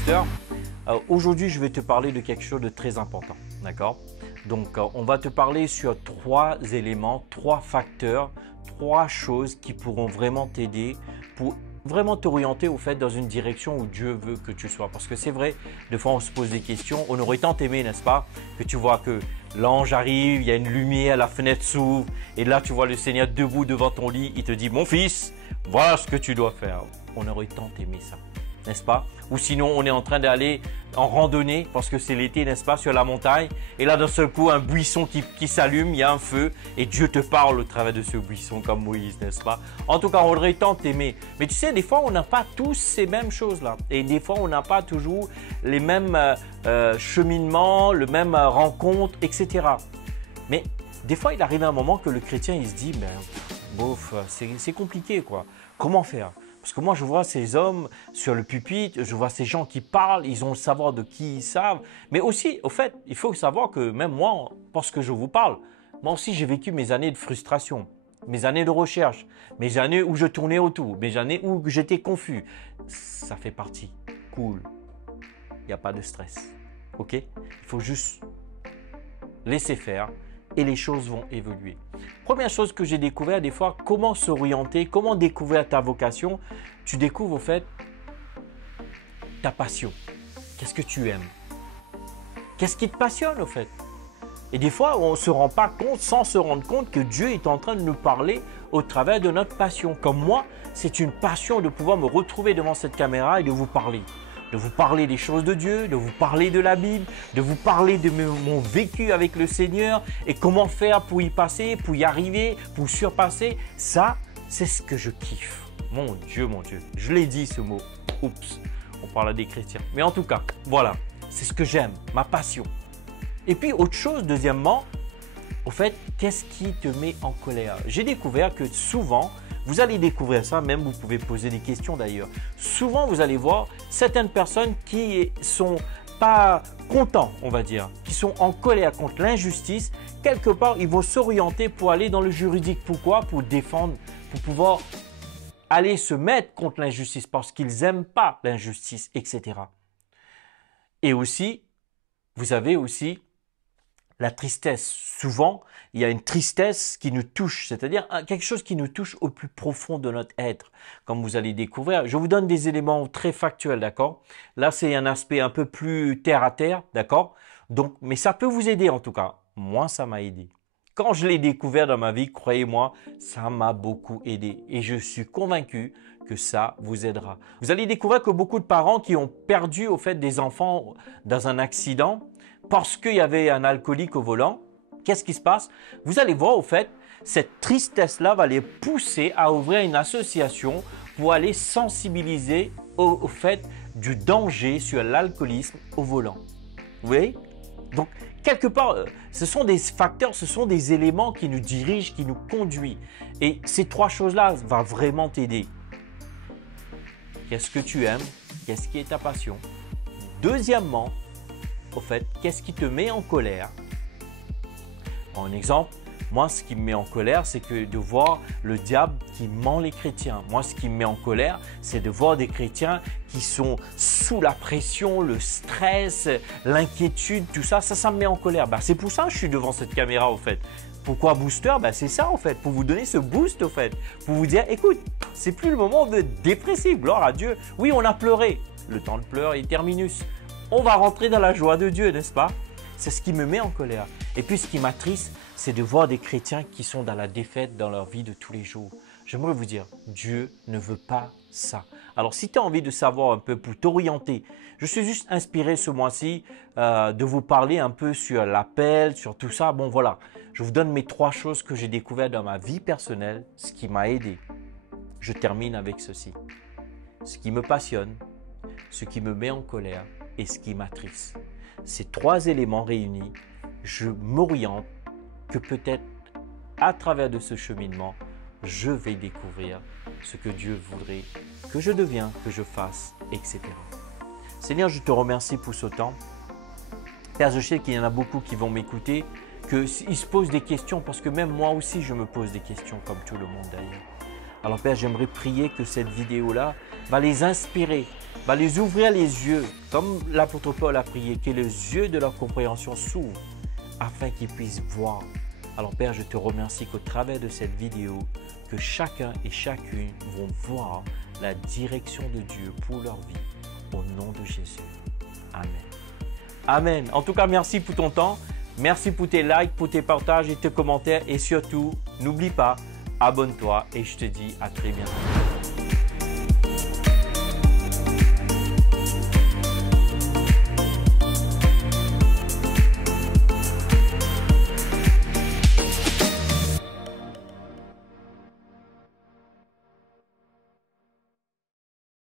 Booster. Aujourd'hui, je vais te parler de quelque chose de très important, d'accord? Donc, on va te parler sur 3 éléments, 3 facteurs, 3 choses qui pourront vraiment t'aider pour vraiment t'orienter au fait dans une direction où Dieu veut que tu sois. Parce que c'est vrai, des fois on se pose des questions, on aurait tant aimé, n'est-ce pas, que tu vois que l'ange arrive, il y a une lumière, la fenêtre s'ouvre et là tu vois le Seigneur debout devant ton lit, il te dit « Mon fils, voilà ce que tu dois faire ». On aurait tant aimé ça, n'est-ce pas? Ou sinon on est en train d'aller en randonnée parce que c'est l'été, n'est-ce pas, sur la montagne et là d'un seul coup un buisson qui s'allume, il y a un feu et Dieu te parle au travers de ce buisson comme Moïse, n'est-ce pas? En tout cas, on aurait tant aimé. Mais tu sais, des fois on n'a pas tous ces mêmes choses-là et des fois on n'a pas toujours les mêmes cheminements, le même rencontre, etc. Mais des fois il arrive un moment que le chrétien il se dit, ben, bof, c'est compliqué quoi, comment faire? Parce que moi, je vois ces hommes sur le pupitre, je vois ces gens qui parlent, ils ont le savoir de qui ils savent. Mais aussi, au fait, il faut savoir que même moi, parce que je vous parle, moi aussi, j'ai vécu mes années de frustration, mes années de recherche, mes années où je tournais autour, mes années où j'étais confus. Ça fait partie. Cool. Il n'y a pas de stress. OK? Il faut juste laisser faire et les choses vont évoluer. Première chose que j'ai découvert des fois, comment s'orienter, comment découvrir ta vocation. Tu découvres au fait ta passion. Qu'est-ce que tu aimes? Qu'est-ce qui te passionne au fait? Et des fois, on ne se rend pas compte, sans se rendre compte que Dieu est en train de nous parler au travers de notre passion. Comme moi, c'est une passion de pouvoir me retrouver devant cette caméra et de vous parler. De vous parler des choses de Dieu, de vous parler de la Bible, de vous parler de mon vécu avec le Seigneur et comment faire pour y passer, pour y arriver, pour surpasser. Ça, c'est ce que je kiffe. Mon Dieu, je l'ai dit ce mot. Oups, on parle à des chrétiens. Mais en tout cas, voilà, c'est ce que j'aime, ma passion. Et puis autre chose, deuxièmement, au fait, qu'est-ce qui te met en colère? J'ai découvert que souvent, vous allez découvrir ça, même vous pouvez poser des questions d'ailleurs. Souvent, vous allez voir certaines personnes qui sont pas contents, on va dire, qui sont en colère contre l'injustice. Quelque part, ils vont s'orienter pour aller dans le juridique. Pourquoi? Pour défendre, pour pouvoir aller se mettre contre l'injustice parce qu'ils n'aiment pas l'injustice, etc. Et aussi, vous avez aussi la tristesse. Souvent, il y a une tristesse qui nous touche, c'est-à-dire quelque chose qui nous touche au plus profond de notre être. Comme vous allez découvrir, je vous donne des éléments très factuels, d'accord? Là, c'est un aspect un peu plus terre à terre, d'accord? Donc, mais ça peut vous aider en tout cas. Moi, ça m'a aidé. Quand je l'ai découvert dans ma vie, croyez-moi, ça m'a beaucoup aidé. Et je suis convaincu que ça vous aidera. Vous allez découvrir que beaucoup de parents qui ont perdu au fait des enfants dans un accident parce qu'il y avait un alcoolique au volant, qu'est-ce qui se passe? Vous allez voir au fait, cette tristesse-là va les pousser à ouvrir une association pour aller sensibiliser au fait du danger sur l'alcoolisme au volant. Vous voyez? Donc, quelque part, ce sont des facteurs, ce sont des éléments qui nous dirigent, qui nous conduisent. Et ces 3 choses-là vont vraiment t'aider. Qu'est-ce que tu aimes? Qu'est-ce qui est ta passion? Deuxièmement, au fait, qu'est-ce qui te met en colère? En exemple, moi, ce qui me met en colère, c'est que de voir le diable qui ment les chrétiens. Moi, ce qui me met en colère, c'est de voir des chrétiens qui sont sous la pression, le stress, l'inquiétude, tout ça, ça me met en colère. C'est pour ça que je suis devant cette caméra, au fait. Pourquoi Booster? C'est ça, en fait, pour vous donner ce boost, au fait. Pour vous dire, écoute, c'est plus le moment de dépressif, gloire à Dieu. Oui, on a pleuré. Le temps de pleurer est terminus. On va rentrer dans la joie de Dieu, n'est-ce pas? C'est ce qui me met en colère. Et puis, ce qui m'attriste, c'est de voir des chrétiens qui sont dans la défaite dans leur vie de tous les jours. J'aimerais vous dire, Dieu ne veut pas ça. Alors, si tu as envie de savoir un peu pour t'orienter, je suis juste inspiré ce mois-ci de vous parler un peu sur l'appel, sur tout ça. Bon, voilà, je vous donne mes 3 choses que j'ai découvertes dans ma vie personnelle, ce qui m'a aidé. Je termine avec ceci. Ce qui me passionne, ce qui me met en colère et ce qui m'attriste. Ces 3 éléments réunis, je m'oriente que peut-être à travers de ce cheminement, je vais découvrir ce que Dieu voudrait que je devienne, que je fasse, etc. Seigneur, je te remercie pour ce temps. Père, je sais qu'il y en a beaucoup qui vont m'écouter, qu'ils se posent des questions parce que même moi aussi, je me pose des questions comme tout le monde d'ailleurs. Alors Père, j'aimerais prier que cette vidéo-là va les inspirer, va les ouvrir les yeux, comme l'apôtre Paul a prié, que les yeux de leur compréhension s'ouvrent afin qu'ils puissent voir. Alors Père, je te remercie qu'au travers de cette vidéo, que chacun et chacune vont voir la direction de Dieu pour leur vie. Au nom de Jésus. Amen. Amen. En tout cas, merci pour ton temps. Merci pour tes likes, pour tes partages et tes commentaires. Et surtout, n'oublie pas, abonne-toi et je te dis à très bientôt.